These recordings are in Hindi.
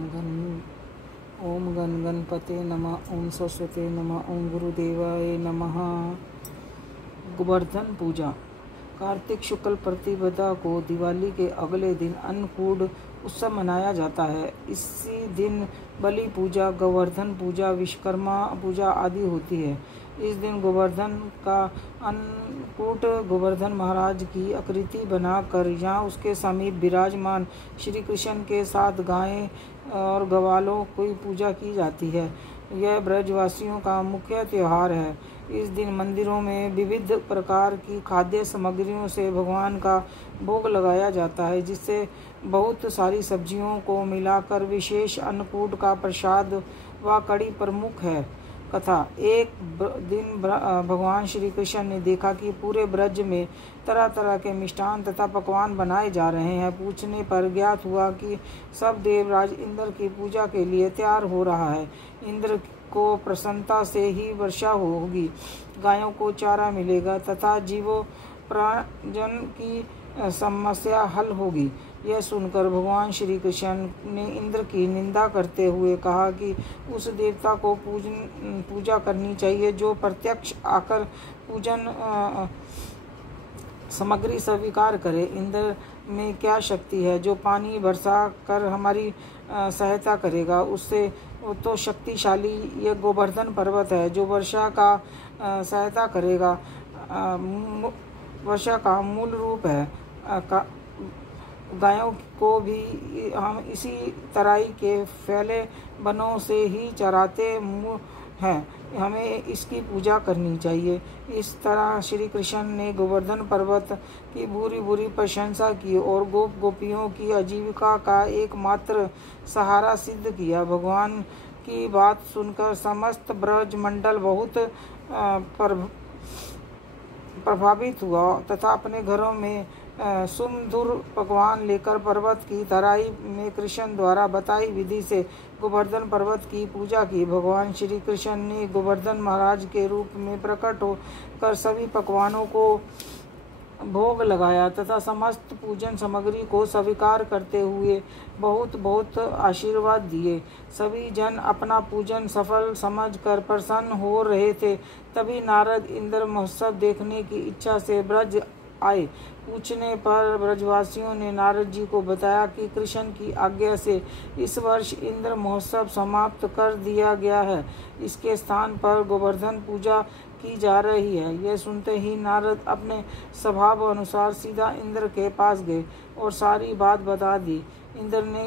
गण ओम गण गणपते नमः। ओम सरस्वते नमः। ओम गुरुदेवाय नमः। गोवर्धन पूजा। कार्तिक शुक्ल प्रतिपदा को दिवाली के अगले दिन अन्नकूट उत्सव मनाया जाता है। इसी दिन बलि पूजा, गोवर्धन पूजा, विश्वकर्मा पूजा आदि होती है। इस दिन गोवर्धन का अन्नकूट गोवर्धन महाराज की आकृति बनाकर यहाँ उसके समीप विराजमान श्री कृष्ण के साथ गायें और ग्वालों की पूजा की जाती है। यह ब्रजवासियों का मुख्य त्योहार है। इस दिन मंदिरों में विविध प्रकार की खाद्य सामग्रियों से भगवान का भोग लगाया जाता है, जिससे बहुत सारी सब्जियों को मिलाकर विशेष अन्नकूट का प्रसाद व कड़ी प्रमुख है। कथा। एक दिन भगवान श्री कृष्ण ने देखा कि पूरे ब्रज में तरह तरह के मिष्ठान तथा पकवान बनाए जा रहे हैं। पूछने पर ज्ञात हुआ कि सब देवराज इंद्र की पूजा के लिए तैयार हो रहा है। इंद्र को प्रसन्नता से ही वर्षा होगी, गायों को चारा मिलेगा तथा जीवों प्राणजन की समस्या हल होगी। यह सुनकर भगवान श्री कृष्ण ने इंद्र की निंदा करते हुए कहा कि उस देवता को पूजा करनी चाहिए जो प्रत्यक्ष आकर पूजन सामग्री स्वीकार करे। इंद्र में क्या शक्ति है जो पानी बरसा कर हमारी सहायता करेगा? उससे तो शक्तिशाली यह गोवर्धन पर्वत है जो वर्षा का सहायता करेगा। वर्षा का मूल रूप है। गायों को भी हम इसी तराई के फैले वनों से ही चराते हैं। हमें इसकी पूजा करनी चाहिए। इस तरह श्री कृष्ण ने गोवर्धन पर्वत की बुरी बुरी प्रशंसा की और गोपियों की आजीविका का एकमात्र सहारा सिद्ध किया। भगवान की बात सुनकर समस्त ब्रज मंडल बहुत प्रभावित हुआ तथा अपने घरों में सुमधुर पकवान लेकर पर्वत की तराई में कृष्ण द्वारा बताई विधि से गोवर्धन पर्वत की पूजा की। भगवान श्री कृष्ण ने गोवर्धन महाराज के रूप में प्रकट होकर सभी पकवानों को भोग लगाया तथा समस्त पूजन सामग्री को स्वीकार करते हुए बहुत बहुत आशीर्वाद दिए। सभी जन अपना पूजन सफल समझकर प्रसन्न हो रहे थे। तभी नारद इंद्र महोत्सव देखने की इच्छा से ब्रज आए। पूछने पर ब्रजवासियों ने नारद जी को बताया कि कृष्ण की आज्ञा से इस वर्ष इंद्र महोत्सव समाप्त कर दिया गया है। इसके स्थान पर गोवर्धन पूजा की जा रही है। यह सुनते ही नारद अपने स्वभाव अनुसार सीधा इंद्र के पास गए और सारी बात बता दी। इंद्र ने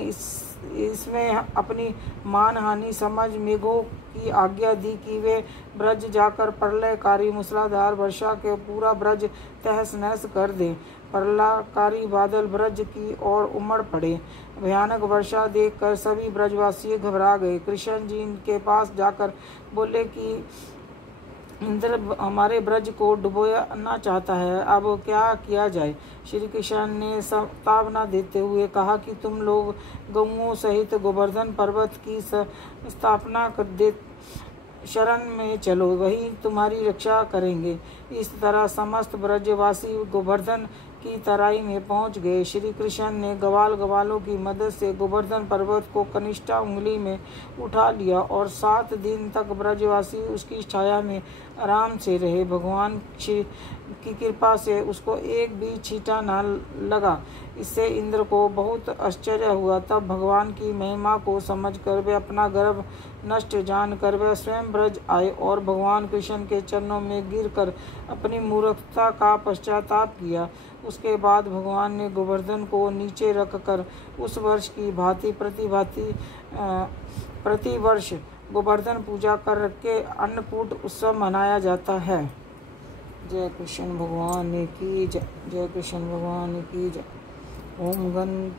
इसमें अपनी मानहानि समझ मेघों की आज्ञा दी कि वे ब्रज जाकर प्रलयकारी मूसलाधार वर्षा के पूरा ब्रज तहस नहस कर दें। प्रलयकारी बादल ब्रज की ओर उमड़ पड़े। भयानक वर्षा देखकर सभी ब्रजवासी घबरा गए। कृष्ण जी के पास जाकर बोले कि इंद्र हमारे ब्रज को डुबोना चाहता है, अब क्या किया जाए? श्री कृष्ण ने चेतावनी देते हुए कहा कि तुम लोग गौओं सहित गोवर्धन पर्वत की स्थापना कर दे शरण में चलो, वही तुम्हारी रक्षा करेंगे। इस तरह समस्त ब्रजवासी गोवर्धन की तराई में पहुंच गए। श्री कृष्ण ने ग्वालों की मदद से गोवर्धन पर्वत को कनिष्ठा उंगली में उठा लिया और 7 दिन तक ब्रजवासी उसकी छाया में आराम से रहे। भगवान की कृपा से उसको एक भी छींटा न लगा। इससे इंद्र को बहुत आश्चर्य हुआ। तब भगवान की महिमा को समझकर वे अपना गर्व नष्ट जानकर वे स्वयं ब्रज आए और भगवान कृष्ण के चरणों में गिरकर अपनी मूर्खता का पश्चाताप किया। उसके बाद भगवान ने गोवर्धन को नीचे रखकर उस वर्ष की भांति प्रति वर्ष गोवर्धन पूजा कर के अन्नकूट उत्सव मनाया जाता है। जय कृष्ण भगवान की जय। जय कृष्ण भगवान की जय। ओम गण